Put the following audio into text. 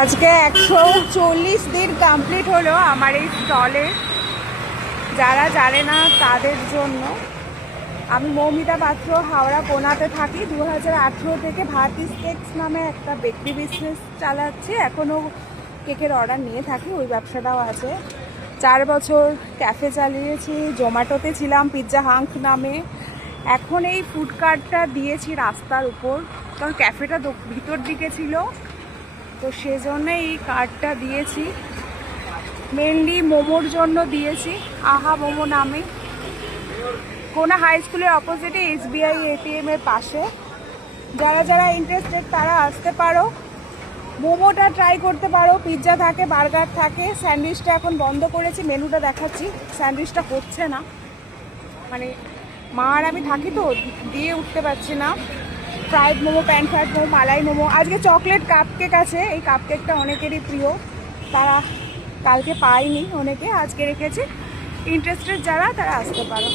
আজকে 140 দিন কমপ্লিট হলো আমার এই স্টলে। যারা জানে না তাদের জন্য, আমি মৌমিতা পাত্র, হাওড়া কোনাতে থাকি। 2018 থেকে ভারতী কেকস নামে একটা বেকারি বিজনেস চালাচ্ছি। এখনও কেকের অর্ডার নিয়ে থাকি, ওই ব্যবসাটাও আছে। 4 বছর ক্যাফে চালিয়েছি, জোম্যাটোতে ছিলাম পিৎজা হাঙ্ক নামে। এখন এই ফুড কার্টটা দিয়েছি রাস্তার উপর, কারণ ক্যাফেটা ভিতর দিকে ছিল, তো সেজন্য এই কার্ডটা দিয়েছি। মেনলি মোমোর জন্য দিয়েছি, আহা মোমো নামে, কোনা হাই স্কুলের অপোজিটে SBI ATM এর পাশে। যারা যারা ইন্টারেস্টেড তারা আসতে পারো, মোমোটা ট্রাই করতে পারো। পিৎজা থাকে, বার্গার থাকে, স্যান্ডউইচটা এখন বন্ধ করেছি। মেনুটা দেখাচ্ছি, স্যান্ডউইচটা হচ্ছে না, মানে মা আর আমি থাকি তো দিয়ে উঠতে পারছি না। Fried momo, pan fried momo, malai momo. আজকে চকলেট কাপ কেক আছে, এই কাপ কেকটা অনেকেরই প্রিয়, তারা কালকে পায়নি, অনেকে আজকে রেখেছে। ইন্টারেস্টেড যারা তারা আসতে পারো।